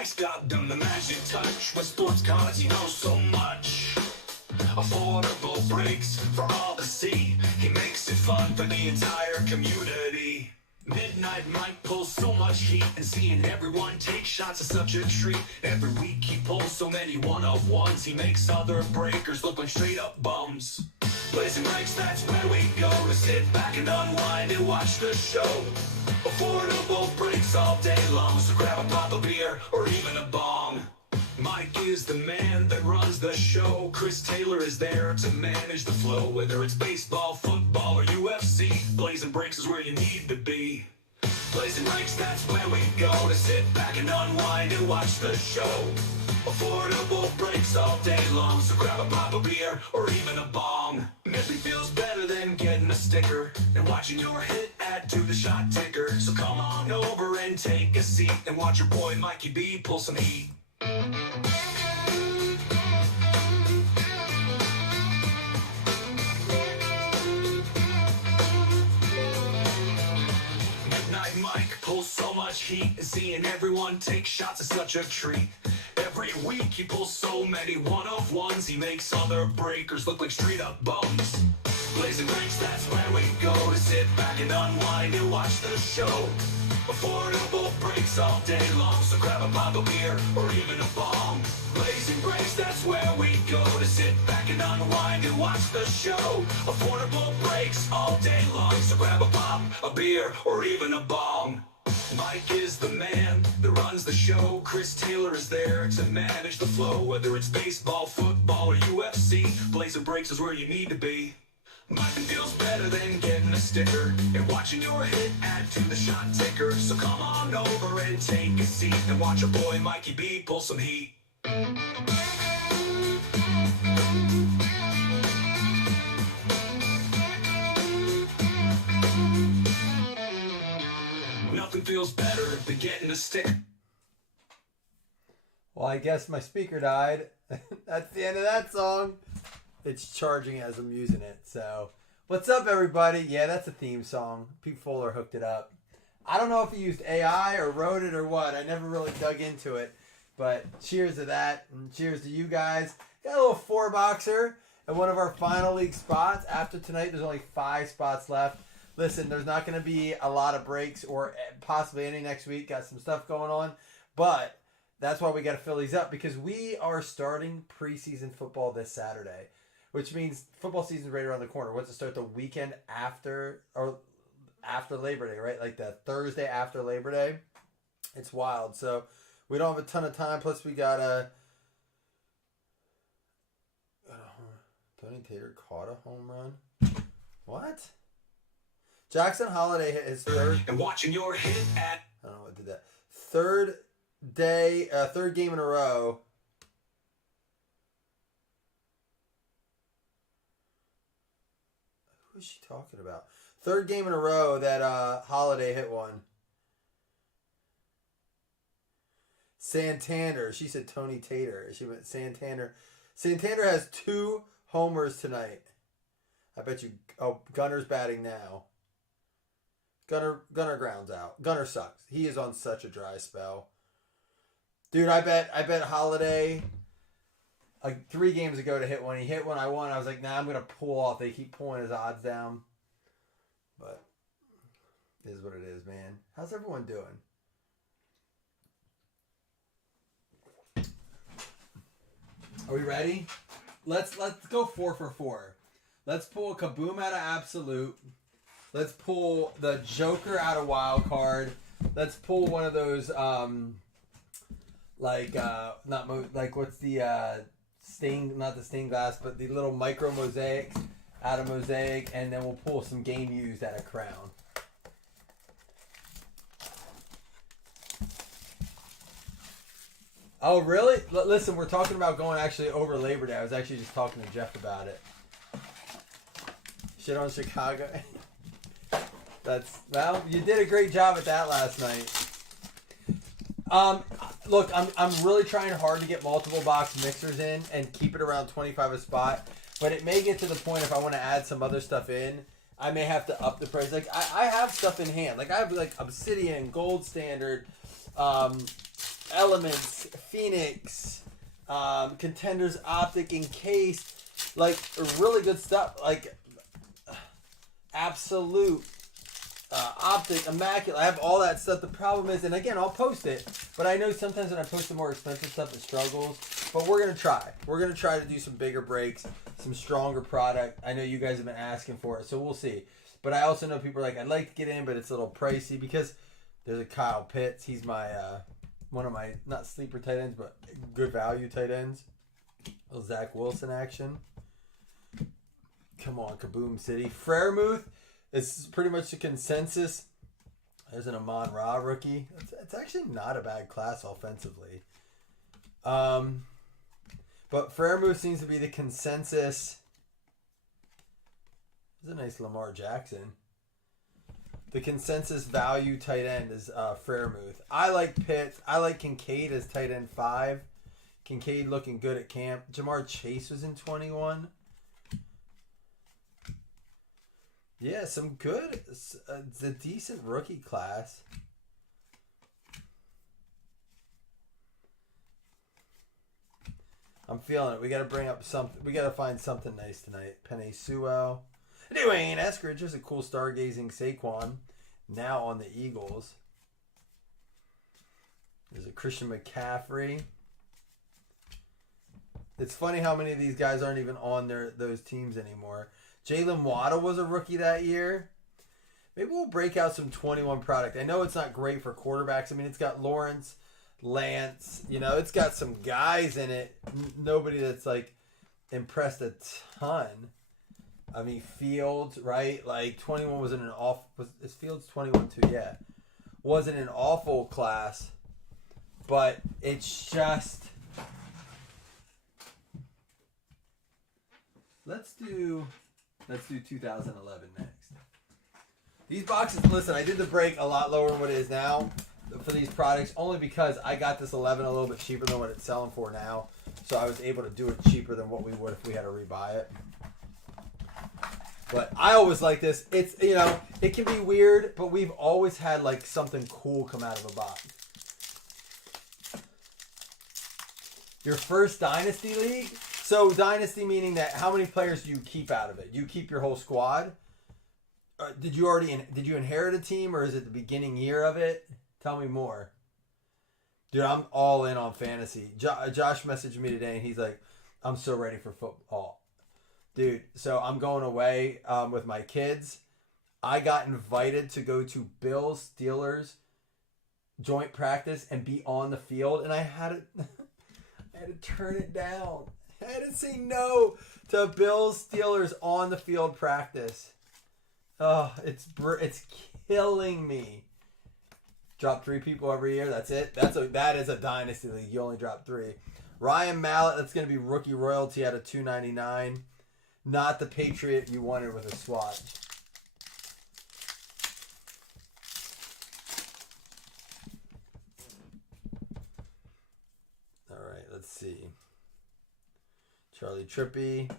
Mike's got them the magic touch. With sports cards, he knows so much. Affordable breaks for all to see. He makes it fun for the entire community. Midnight Mike pulls so much heat, and seeing everyone take shots is such a treat. Every week he pulls so many one-of-ones, he makes other breakers look like straight-up bums. Blazing Breaks, that's where we go to sit back and unwind and watch the show. Affordable breaks all day long, so grab a pop of beer or even a bong. Mike is the man that runs the show. Chris Taylor is there to manage the flow. Whether it's baseball, football, or UFC, Blazing Breaks is where you need to be. Blazing Breaks, that's where we go to sit back and unwind and watch the show. Affordable breaks all day long, so grab a pop of beer or even a bong. Nothing feels better than getting a sticker and watching your hit add to the shot ticker. So come on over and take a seat and watch your boy Mikey B pull some heat. Midnight Mike pulls so much heat, and seeing everyone take shots is such a treat. Every week he pulls so many one-of-ones, he makes other breakers look like straight-up bums. Blazing Breaks, that's where we go to sit back and unwind and watch the show. Affordable breaks all day long, so grab a pop of beer or even a bong. Blazing Breaks, that's where we go to sit back and unwind and watch the show. Affordable breaks all day long, so grab a pop, a beer, or even a bong. Mike is the man that runs the show. Chris Taylor is there to manage the flow. Whether it's baseball, football, or UFC, Blazing Breaks is where you need to be. Nothing feels better than getting a sticker and watching your hit add to the shot ticker. So come on over and take a seat and watch your boy Mikey B pull some heat. Nothing feels better than getting a sticker. Well, I guess my speaker died. That's the end of that song. It's charging as I'm using it. So, what's up, everybody? Yeah, that's a theme song. Pete Fuller hooked it up. I don't know if he used AI or wrote it or what. I never really dug into it. But cheers to that, and cheers to you guys. Got a little four-boxer at one of our final league spots. After tonight, there's only 5 spots left. Listen, there's not going to be a lot of breaks or possibly any next week. Got some stuff going on. But that's why we got to fill these up, because we are starting preseason football this Saturday. Which means football season's right around the corner. What's it start the weekend after or after Labor Day, right? Like the Thursday after Labor Day. It's wild. So we don't have a ton of time. Plus we got Tony Taylor caught a home run. What? Jackson Holiday hit his third. And watching your hit at. I don't know what did that. Third game in a row. Who's she talking about? Third game in a row that Holiday hit one. Santander. She said Tony Tater. She went Santander. Santander has 2 homers tonight. I bet you. Oh, Gunner's batting now. Gunner grounds out. Gunner sucks. He is on such a dry spell. Dude, I bet Holiday like 3 games ago to hit one. He hit one, I won. I was like, nah, I'm going to pull off. They keep pulling his odds down. But it is what it is, man. How's everyone doing? Are we ready? Let's go 4 for 4. Let's pull a Kaboom out of Absolute. Let's pull the Joker out of Wild Card. Let's pull one of those what's the stained, not the stained glass, but the little micro mosaics out of Mosaic, and then we'll pull some game used out of Crown. Oh, really? Listen, we're talking about going actually over Labor Day. I was actually just talking to Jeff about it. Shit on Chicago. Well, you did a great job at that last night. Look, I'm really trying hard to get multiple box mixers in and keep it around 25 a spot. But it may get to the point if I want to add some other stuff in, I may have to up the price. Like I have stuff in hand. Like I have like Obsidian, Gold Standard, Elements, Phoenix, Contenders Optic Encased, like really good stuff. Like Absolute, Optic, Immaculate. I have all that stuff. The problem is, and again, I'll post it, but I know sometimes when I post the more expensive stuff, it struggles. But we're gonna try. We're gonna try to do some bigger breaks, some stronger product. I know you guys have been asking for it, so we'll see. But I also know people are like, I'd like to get in, but it's a little pricey because there's a Kyle Pitts. He's my one of my not sleeper tight ends, but good value tight ends. A little Zach Wilson action. Come on, Kaboom City. Freiermuth is pretty much the consensus. There's an Amon-Ra rookie. It's actually not a bad class offensively. But Freiermuth seems to be the consensus. There's a nice Lamar Jackson. The consensus value tight end is Freiermuth. I like Pitts. I like Kincaid as tight end 5. Kincaid looking good at camp. Jamar Chase was in 21. Yeah, some good. It's a decent rookie class. I'm feeling it. We got to bring up something. We got to find something nice tonight. Penny Sewell. Dwayne Eskridge. There's a cool stargazing Saquon. Now on the Eagles. There's a Christian McCaffrey. It's funny how many of these guys aren't even on those teams anymore. Jalen Waddle was a rookie that year. Maybe we'll break out some 21 product. I know it's not great for quarterbacks. I mean, it's got Lawrence, Lance. You know, it's got some guys in it. Nobody that's, like, impressed a ton. I mean, Fields, right? Like, 21 wasn't an awful... Is Fields 21 too? Yeah. Wasn't an awful class. But it's just... Let's do 2011 next. These boxes, listen, I did the break a lot lower than what it is now for these products, only because I got this 11 a little bit cheaper than what it's selling for now. So I was able to do it cheaper than what we would if we had to rebuy it. But I always like this. It's, you know, it can be weird, but we've always had like something cool come out of a box. Your first Dynasty League? So Dynasty meaning that how many players do you keep out of it? You keep your whole squad? Did you inherit a team, or is it the beginning year of it? Tell me more. Dude, I'm all in on fantasy. Josh messaged me today and he's like, I'm so ready for football. Dude, so I'm going away with my kids. I got invited to go to Bills Steelers joint practice and be on the field, and I had to turn it down. I had to say no to Bills Steelers on the field practice. Oh, it's killing me. Drop 3 people every year. That's it. That is a dynasty league. You only drop 3. Ryan Mallett. That's going to be rookie royalty out of $2.99. Not the Patriot you wanted with a swatch. All right. Let's see. Charlie Trippy,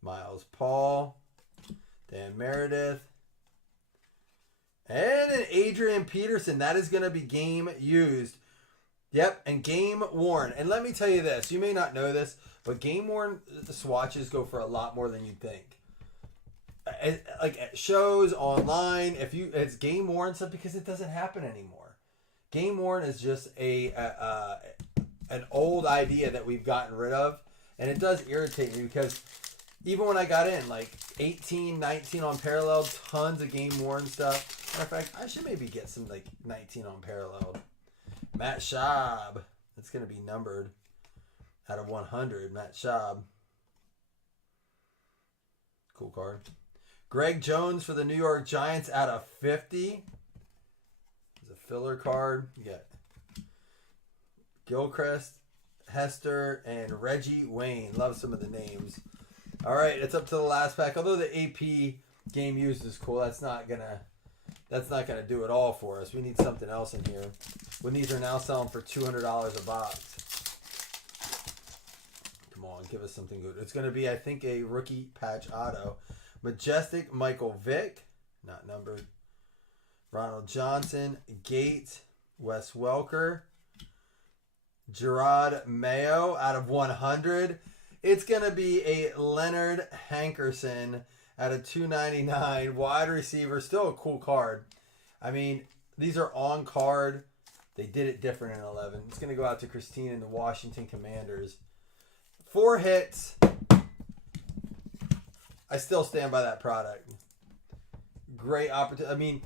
Miles Paul, Dan Meredith, and an Adrian Peterson. That is going to be game used. Yep, and game worn. And let me tell you this. You may not know this, but game worn swatches go for a lot more than you'd think. Like at shows, online, it's game worn stuff because it doesn't happen anymore. Game worn is just an old idea that we've gotten rid of. And it does irritate me because even when I got in, like 18, 19 on parallel, tons of game worn stuff. Matter of fact, I should maybe get some like 19 on parallel. Matt Schaub. That's going to be numbered out of 100. Matt Schaub. Cool card. Greg Jones for the New York Giants out of 50. There's a filler card. You got Gilchrist, Hester, and Reggie Wayne. Love some of the names. All right, it's up to the last pack. Although the AP game used is cool, that's not gonna do it all for us. We need something else in here. When these are now selling for $200 a box. Come on, give us something good. It's gonna be, I think, a rookie patch auto. Majestic Michael Vick, not numbered. Ronald Johnson, Gates, Wes Welker. Gerard Mayo out of 100. It's going to be a Leonard Hankerson out of 299. Wide receiver. Still a cool card. I mean, these are on card. They did it different in 11. It's going to go out to Christine and the Washington Commanders. 4 hits. I still stand by that product. Great opportunity. I mean,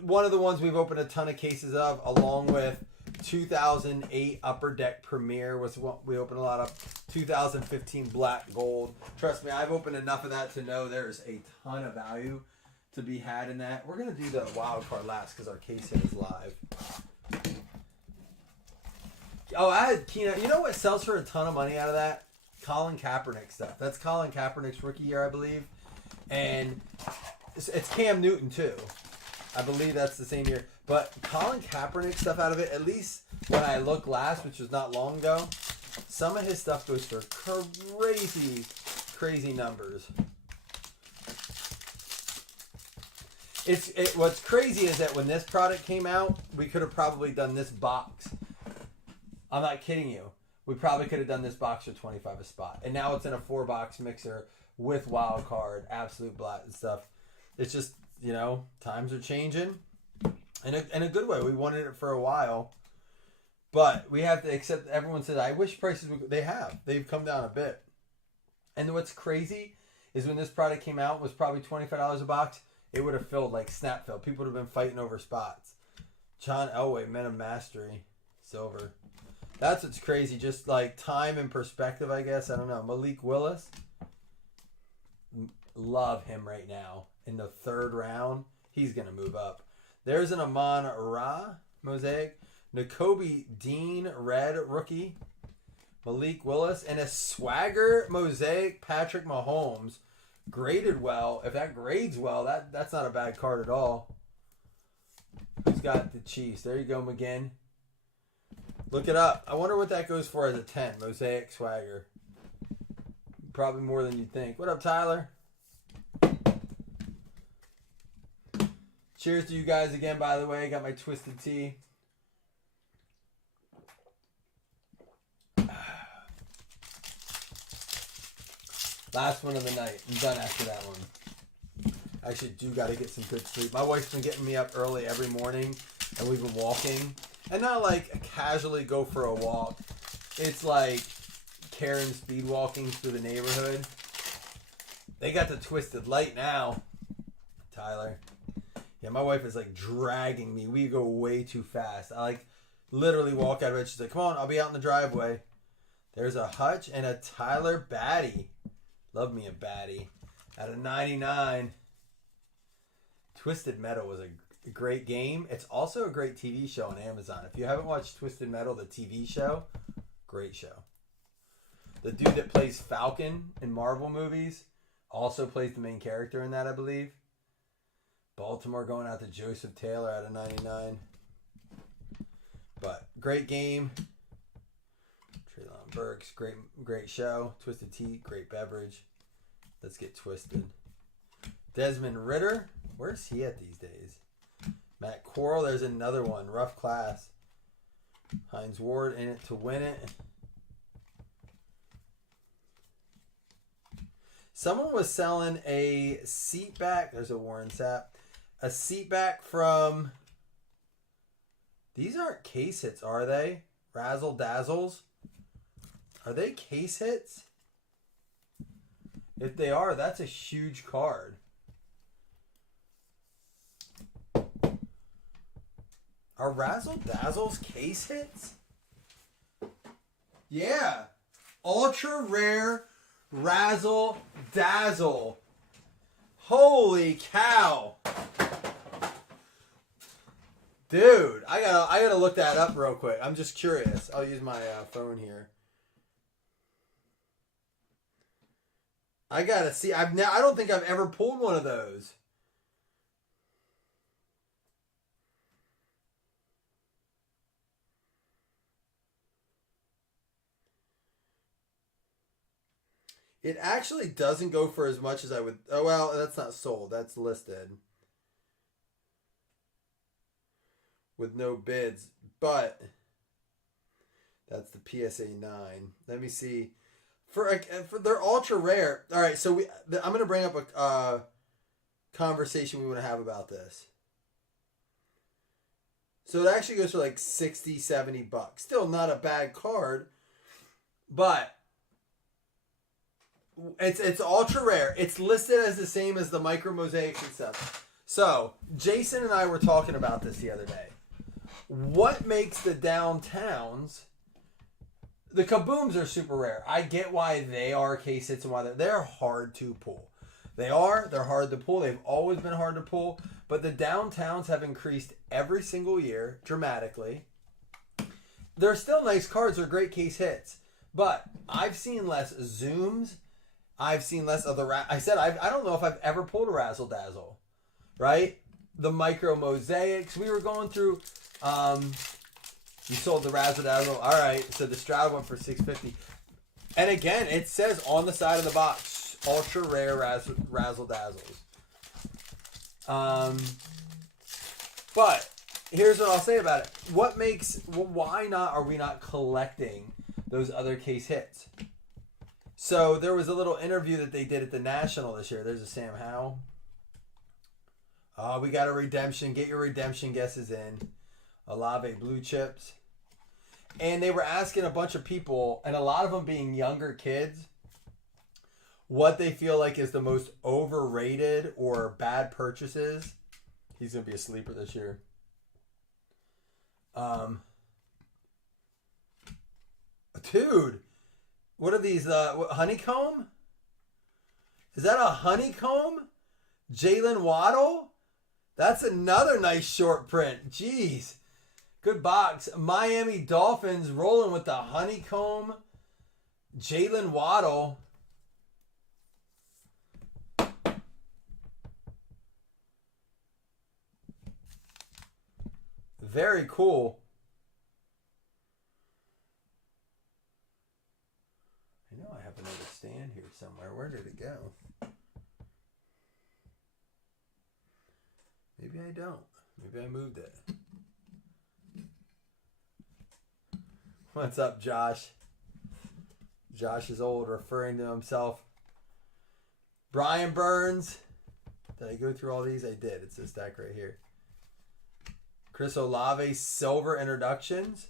one of the ones we've opened a ton of cases of, along with 2008 Upper Deck Premier was what we opened a lot of. 2015 Black Gold. Trust me, I've opened enough of that to know there's a ton of value to be had in that. We're going to do the wild card last because our case hit is live. Oh, I had Keno. You know what sells for a ton of money out of that? Colin Kaepernick stuff. That's Colin Kaepernick's rookie year, I believe. And it's Cam Newton, too. I believe that's the same year. But Colin Kaepernick stuff out of it, at least when I looked last, which was not long ago, some of his stuff goes for crazy, crazy numbers. What's crazy is that when this product came out, we could have probably done this box. I'm not kidding you. We probably could have done this box for $25 a spot. And now it's in a 4-box mixer with wild card, absolute black and stuff. It's just, you know, times are changing in a good way. We wanted it for a while. But we have to accept, everyone said, I wish prices would, they've come down a bit. And what's crazy is when this product came out, it was probably $25 a box. It would have filled like snap fill. People would have been fighting over spots. John Elway, Men of Mastery, silver. That's what's crazy. Just like time and perspective, I guess. I don't know. Malik Willis. Love him right now. In the 3rd round, he's going to move up. There's an Amon Ra mosaic. Nakobe Dean red rookie. Malik Willis. And a swagger mosaic Patrick Mahomes. Graded well. If that grades well, that's not a bad card at all. Who's got the Chiefs? There you go, McGinn. Look it up. I wonder what that goes for as a 10. Mosaic swagger. Probably more than you'd think. What up, Tyler? Cheers to you guys again, by the way. Got my twisted tea. Last one of the night. I'm done after that one. I actually do got to get some good sleep. My wife's been getting me up early every morning, and we've been walking. And not like casually go for a walk. It's like Karen speed walking through the neighborhood. They got the twisted light now, Tyler. Yeah, my wife is like dragging me. We go way too fast. I like literally walk out of it. She's like, come on, I'll be out in the driveway. There's a Hutch and a Tyler Batty. Love me a Batty. Out of 99. Twisted Metal was a great game. It's also a great TV show on Amazon. If you haven't watched Twisted Metal, the TV show, great show. The dude that plays Falcon in Marvel movies also plays the main character in that, I believe. Baltimore going out to Joseph Taylor out of 99. But great game. Treylon Burks, great show. Twisted Tea, great beverage. Let's get twisted. Desmond Ritter, where's he at these days? Matt Corral, there's another one. Rough class. Hines Ward in it to win it. Someone was selling a seat back. There's a Warren Sapp. A seat back from... These aren't case hits, are they? Razzle Dazzles. Are they case hits? If they are, that's a huge card. Are Razzle Dazzles case hits? Yeah. Ultra rare Razzle Dazzle. Holy cow. Dude, I gotta look that up real quick. I'm just curious. I'll use my phone here. I gotta see. I don't think I've ever pulled one of those. It actually doesn't go for as much as I would. Oh, well, that's not sold. That's listed with no bids. But That's the PSA 9. Let me see. For they're ultra rare. All right, so I'm gonna bring up a conversation we want to have about this. So it actually goes for like 60, 70 bucks. Still not a bad card, but it's ultra rare. It's listed as the same as the micro mosaics and stuff. So Jason and I were talking about this the other day. What makes the downtowns? The kabooms are super rare. I get why they are case hits and why they're hard to pull. They're hard to pull. They've always been hard to pull. But the downtowns have increased every single year dramatically. They're still nice cards. They're great case hits. But I've seen less zooms. I've seen less of the... I don't know if I've ever pulled a Razzle Dazzle. Right? The micro mosaics. We were going through... You sold the Razzle Dazzle. All right. So the Strata went for $650. And again, it says on the side of the box, ultra rare Razzle Dazzles. But here's what I'll say about it. Why are we not collecting those other case hits? So there was a little interview that they did at the National this year. There's a Sam Howell. We got a redemption. Get your redemption guesses in. Olave blue chips. And they were asking a bunch of people, and a lot of them being younger kids, what they feel like is the most overrated or bad purchases. He's going to be a sleeper this year. Dude, what are these? Honeycomb? Is that a honeycomb? Jalen Waddle? That's another nice short print. Jeez. Good box. Miami Dolphins rolling with the honeycomb. Jalen Waddle. Very cool. I know I have another stand here somewhere. Where did it go? Maybe I don't. Maybe I moved it. What's up, Josh? Josh is old, referring to himself. Brian Burns. Did I go through all these? I did. It's this stack right here. Chris Olave, silver introductions.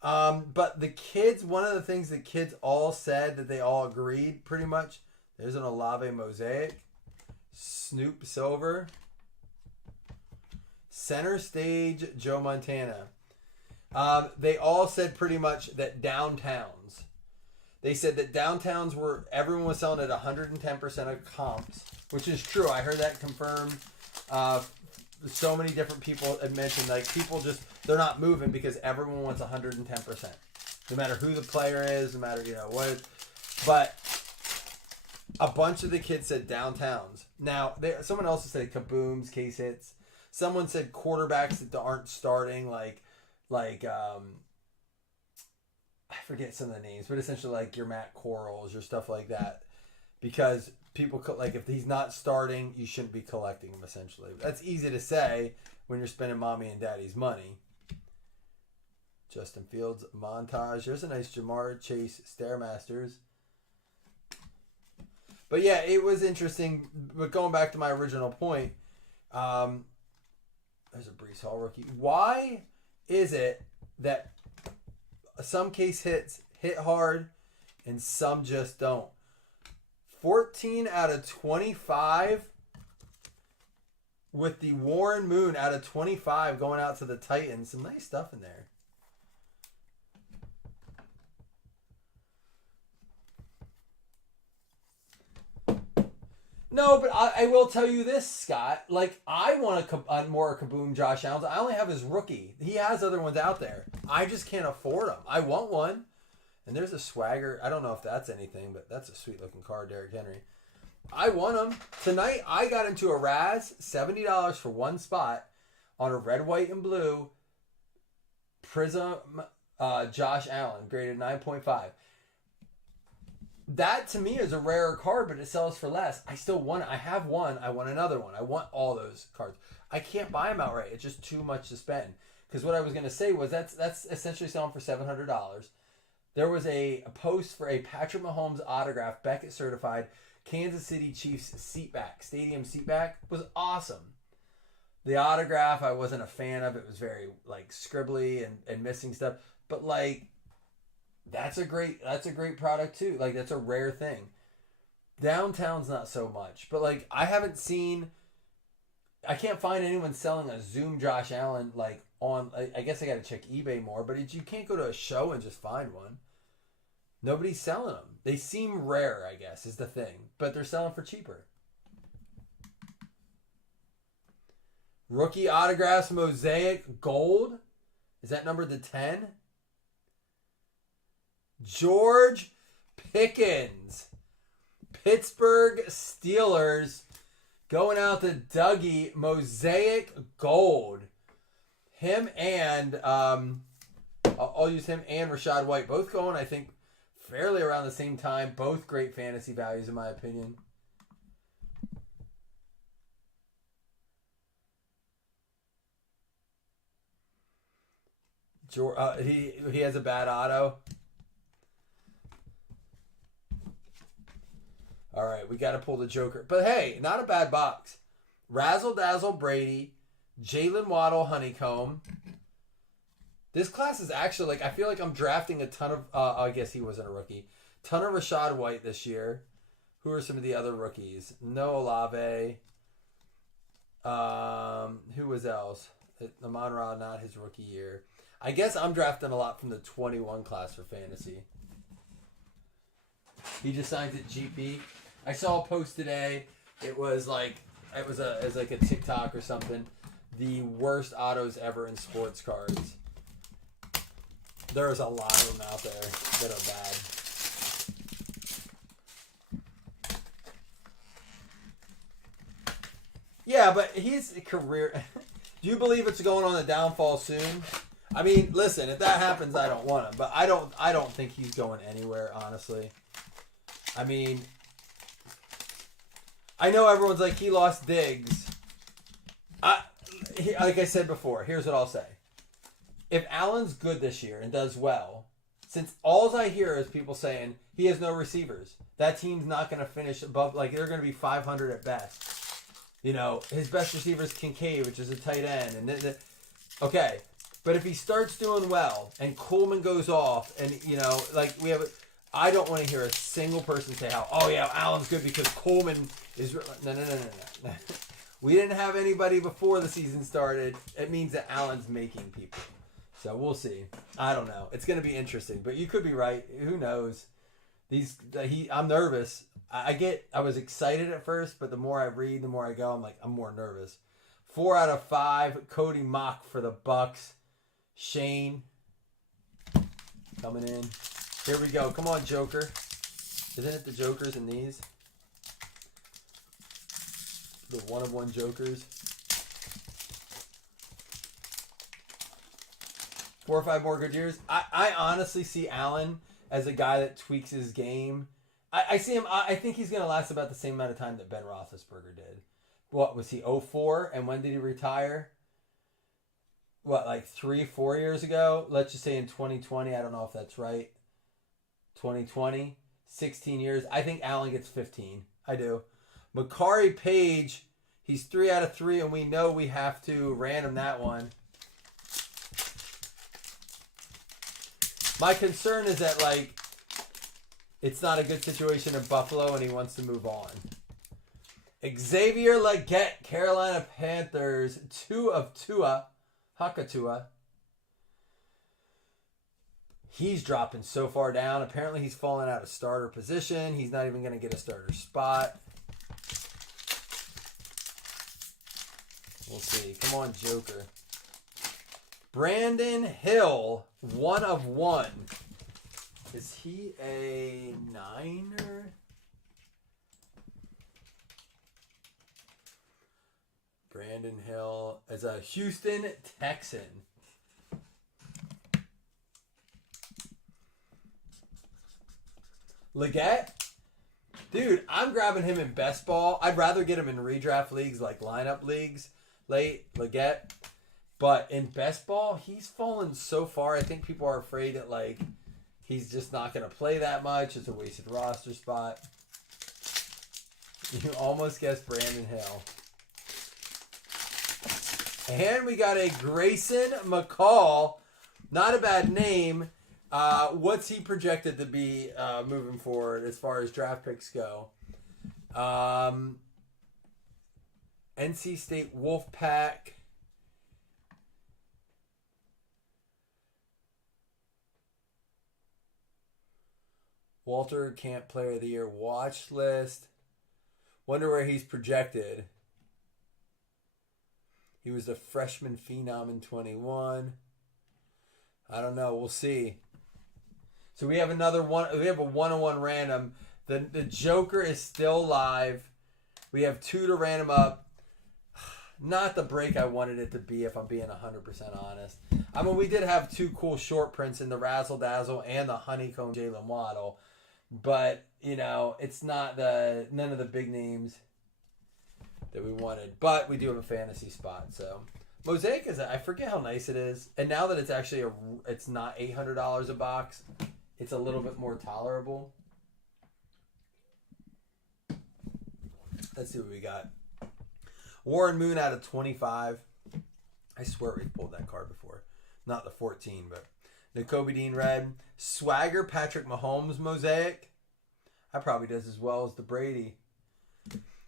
But the kids, one of the things the kids all said that they all agreed pretty much, there's an Olave mosaic. Snoop silver. Center stage, Joe Montana. They all said pretty much that downtowns. They said that downtowns everyone was selling at 110% of comps, which is true. I heard that confirmed. So many different people had mentioned, like, people just, they're not moving because everyone wants 110%. No matter who the player is, no matter, what. But a bunch of the kids said downtowns. Now, someone else said kabooms, case hits. Someone said quarterbacks that aren't starting, like I forget some of the names, but essentially like your Matt Corrals or stuff like that. Because people, like, if he's not starting, you shouldn't be collecting him, essentially. That's easy to say when you're spending mommy and daddy's money. Justin Fields montage. There's a nice Jamar Chase Stairmasters. But yeah, it was interesting. But going back to my original point, there's a Breece Hall rookie. Why is it that some case hits hit hard and some just don't? 14 out of 25 with the Warren Moon out of 25 going out to the Titans. Some nice stuff in there. No, but I will tell you this, Scott. Like, I want a more Kaboom Josh Allen. I only have his rookie. He has other ones out there. I just can't afford them. I want one. And there's a swagger. I don't know if that's anything, but that's a sweet-looking card, Derrick Henry. I want them. Tonight, I got into a Raz, $70 for one spot on a red, white, and blue Prism Josh Allen, graded 9.5. That, to me, is a rarer card, but it sells for less. I still want it. I have one. I want another one. I want all those cards. I can't buy them outright. It's just too much to spend. because what I was going to say was that's essentially selling for $700. There was a post for a Patrick Mahomes autograph, Beckett certified, Kansas City Chiefs seatback, stadium seatback, was awesome. The autograph I wasn't a fan of. It was very like scribbly and missing stuff. But like that's a great product too. Like that's a rare thing. Downtown's not so much. But like I can't find anyone selling a Zoom Josh Allen like on. I guess I got to check eBay more. But you can't go to a show and just find one. Nobody's selling them. They seem rare, I guess, is the thing. But they're selling for cheaper. Rookie autographs, mosaic, gold. Is that numbered to 10? George Pickens. Pittsburgh Steelers. Going out to Dougie, mosaic, gold. Him and, I'll use him and Rachaad White. Both going, I think, fairly around the same time. Both great fantasy values, in my opinion. He has a bad auto. All right, we got to pull the Joker. But hey, not a bad box. Razzle Dazzle Brady, Jalen Waddle Honeycomb. This class is actually like I feel like I'm drafting a ton of. I guess he wasn't a rookie. Ton of Rachaad White this year. Who are some of the other rookies? No Olave. Who was else? Amon-Ra, not his rookie year. I guess I'm drafting a lot from the 21 class for fantasy. He just signed at GP. I saw a post today. It was like a TikTok or something. The worst autos ever in sports cards. There's a lot of them out there that are bad. Yeah, but his career. Do you believe it's going on the downfall soon? I mean, listen, if that happens, I don't want him, but I don't think he's going anywhere, honestly. I mean, I know everyone's like he lost Diggs. Like I said before, here's what I'll say. If Allen's good this year and does well, since all I hear is people saying he has no receivers, that team's not going to finish above, like they're going to be 500 at best. You know, his best receiver is Kincaid, which is a tight end. And okay, but if he starts doing well and Coleman goes off and, you know, like I don't want to hear a single person say how, oh yeah, Allen's good because Coleman is, no. We didn't have anybody before the season started. It means that Allen's making people. So we'll see. I don't know. It's going to be interesting, but you could be right. Who knows? I'm nervous. I was excited at first, but the more I read, the more I go, I'm more nervous. 4 out of 5. Cody Mock for the Bucks. Shane coming in. Here we go. Come on, Joker. Isn't it the Jokers in these? The 1-of-1 Jokers. 4 or 5 more good years. I honestly see Allen as a guy that tweaks his game. I see him. I think he's going to last about the same amount of time that Ben Roethlisberger did. What was he, 04? And when did he retire? What, like 3-4 years ago? Let's just say in 2020. I don't know if that's right. 2020. 16 years. I think Allen gets 15. I do. Makari Page. He's 3 out of 3, and we know we have to random that one. My concern is that, like, it's not a good situation in Buffalo and he wants to move on. Xavier Legette, Carolina Panthers, 2 of Tua, Hakatua. He's dropping so far down. Apparently he's falling out of starter position. He's not even going to get a starter spot. We'll see. Come on, Joker. Brandon Hill, 1 of 1. Is he a Niner? Brandon Hill is a Houston Texan. Legette? Dude, I'm grabbing him in best ball. I'd rather get him in redraft leagues like lineup leagues late. Legette. But in best ball, he's fallen so far. I think people are afraid that like he's just not going to play that much. It's a wasted roster spot. You almost guessed Brandon Hill. And we got a Grayson McCall. Not a bad name. What's he projected to be moving forward as far as draft picks go? NC State Wolfpack. Walter Camp Player of the Year watch list. Wonder where he's projected. He was a freshman phenom in 21. I don't know. We'll see. So we have another one. We have a 1-on-1 random. The Joker is still live. We have 2 to random up. Not the break I wanted it to be, if I'm being 100% honest. I mean, we did have 2 cool short prints in the Razzle Dazzle and the Honeycomb Jalen Waddle. But, you know, it's not none of the big names that we wanted. But we do have a fantasy spot. So Mosaic I forget how nice it is. And now that it's actually it's not $800 a box, it's a little bit more tolerable. Let's see what we got. Warren Moon out of 25. I swear we've pulled that card before. Not the 14, but the Kobe Dean red. Swagger Patrick Mahomes Mosaic. That probably does as well as the Brady.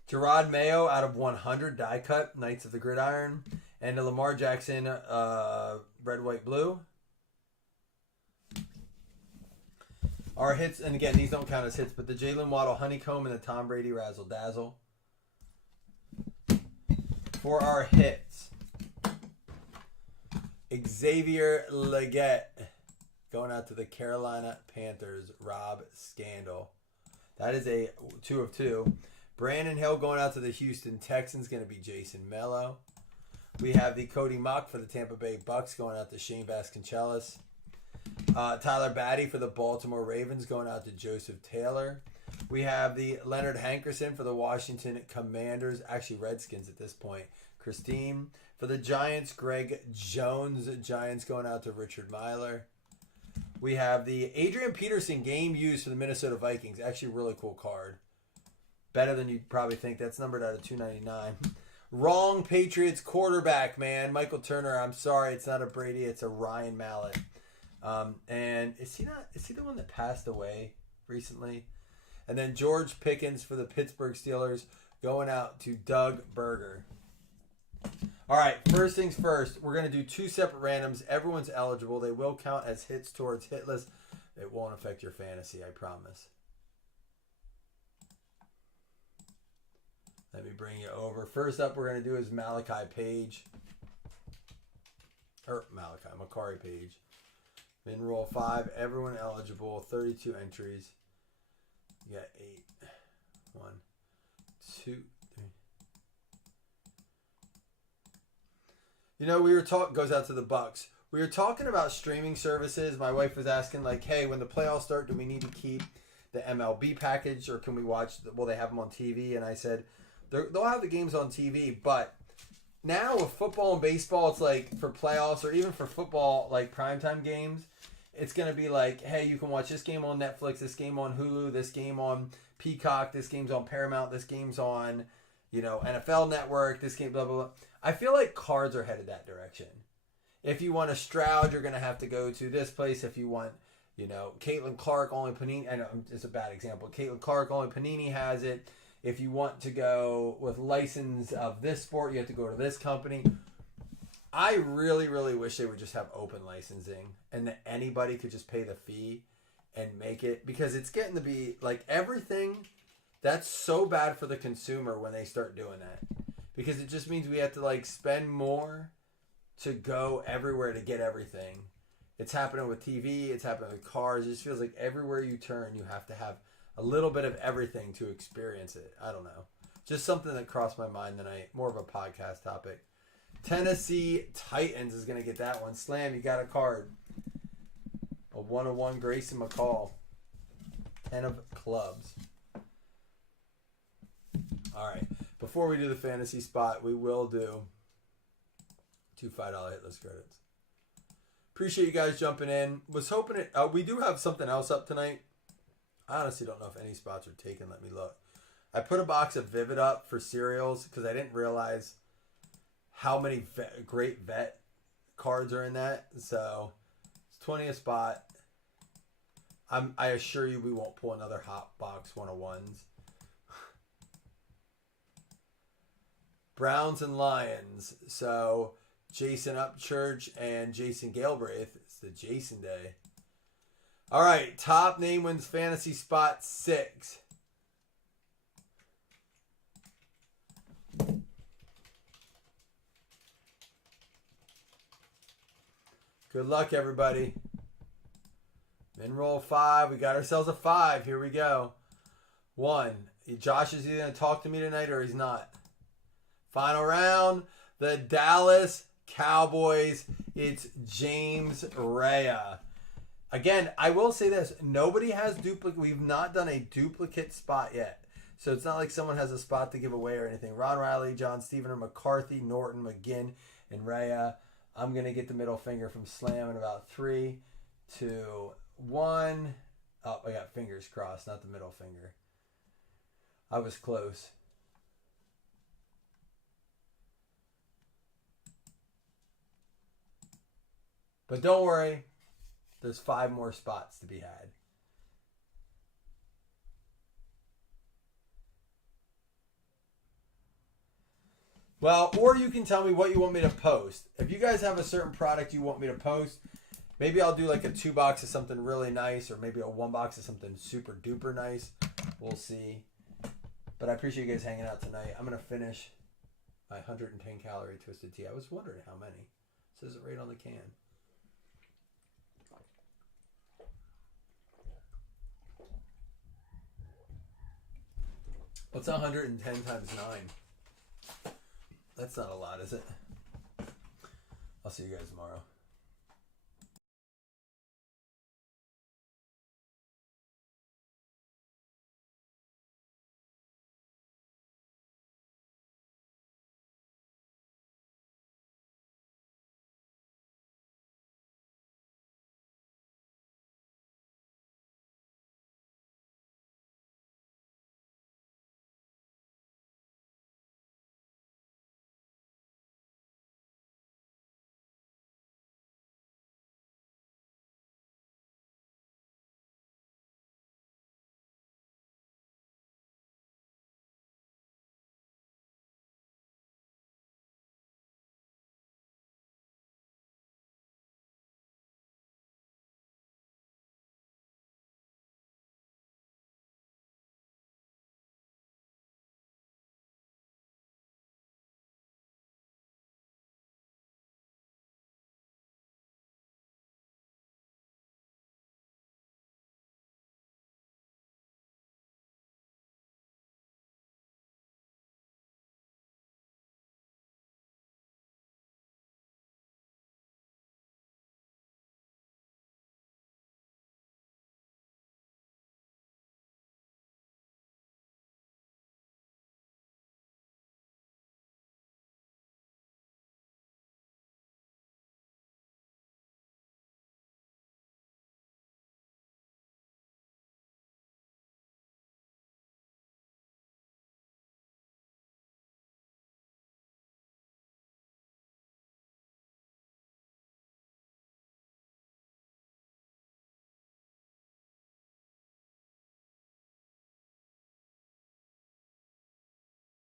Gerard Mayo out of 100 die cut. Knights of the Gridiron. And the Lamar Jackson red, white, blue. Our hits, and again, these don't count as hits, but the Jalen Waddle Honeycomb and the Tom Brady Razzle Dazzle. For our hits, Xavier Legette going out to the Carolina Panthers, Rob Scandal. That is a 2 of 2. Brandon Hill going out to the Houston Texans, going to be Jason Mello. We have the Cody Mock for the Tampa Bay Bucks going out to Shane Vasconcellos. Tyler Batty for the Baltimore Ravens going out to Joseph Taylor. We have the Leonard Hankerson for the Washington Commanders, actually Redskins at this point. Christine. For the Giants, Greg Jones. Giants going out to Richard Myler. We have the Adrian Peterson game used for the Minnesota Vikings. Actually a really cool card. Better than you'd probably think. That's numbered out of 299. Wrong Patriots quarterback, man. Michael Turner. I'm sorry, it's not a Brady. It's a Ryan Mallett. And is he the one that passed away recently? And then George Pickens for the Pittsburgh Steelers going out to Doug Berger. All right, first things first. We're going to do 2 separate randoms. Everyone's eligible. They will count as hits towards hit list. It won't affect your fantasy, I promise. Let me bring you over. First up we're going to do is Malachi Page. Makari Page. In roll 5, everyone eligible. 32 entries. You got 8. 1, 2, 3. You know, goes out to the Bucks. We were talking about streaming services. My wife was asking, like, hey, when the playoffs start, do we need to keep the MLB package, or can we watch? Will they have them on TV? And I said, they'll have the games on TV, but now with football and baseball, it's like for playoffs or even for football, like primetime games, it's going to be like, hey, you can watch this game on Netflix, this game on Hulu, this game on Peacock, this game's on Paramount, this game's on, NFL Network, this game, blah, blah, blah. I feel like cards are headed that direction. If you want a Stroud, you're going to have to go to this place. If you want, Caitlin Clark, only Panini, I know it's a bad example. Caitlin Clark, only Panini has it. If you want to go with license of this sport, you have to go to this company. I really, really wish they would just have open licensing and that anybody could just pay the fee and make it, because it's getting to be like everything that's so bad for the consumer when they start doing that, because it just means we have to like spend more to go everywhere to get everything. It's happening with TV. It's happening with cars. It just feels like everywhere you turn, you have to have a little bit of everything to experience it. I don't know. Just something that crossed my mind tonight. More of a podcast topic. Tennessee Titans is going to get that one. Slam, you got a card. A 101 Grayson McCall. 10 of clubs. All right. Before we do the fantasy spot, we will do 2 $5 hit list credits. Appreciate you guys jumping in. Was hoping it. We do have something else up tonight. I honestly don't know if any spots are taken. Let me look. I put a box of Vivid up for cereals because I didn't realize how many great vet cards are in that. So it's 20 a spot. I assure you we won't pull another Hot Box 101s. Browns and Lions. So Jason Upchurch and Jason Galbraith. It's the Jason Day. All right. Top name wins fantasy spot 6. Good luck, everybody. Min roll 5. We got ourselves a 5. Here we go. 1. Josh is either going to talk to me tonight or he's not. Final round. The Dallas Cowboys. It's James Rea. Again, I will say this. Nobody has duplicate. We've not done a duplicate spot yet. So it's not like someone has a spot to give away or anything. Ron Riley, John Stevener, McCarthy, Norton, McGinn, and Rea. I'm going to get the middle finger from Slam in about 3, 2, 1. Oh, I got fingers crossed, not the middle finger. I was close. But don't worry. There's 5 more spots to be had. Well, or you can tell me what you want me to post. If you guys have a certain product you want me to post, maybe I'll do like a 2 box of something really nice, or maybe a 1 box of something super duper nice. We'll see. But I appreciate you guys hanging out tonight. I'm going to finish my 110 calorie twisted tea. I was wondering how many. It says it right on the can. What's 110 times 9? That's not a lot, is it? I'll see you guys tomorrow.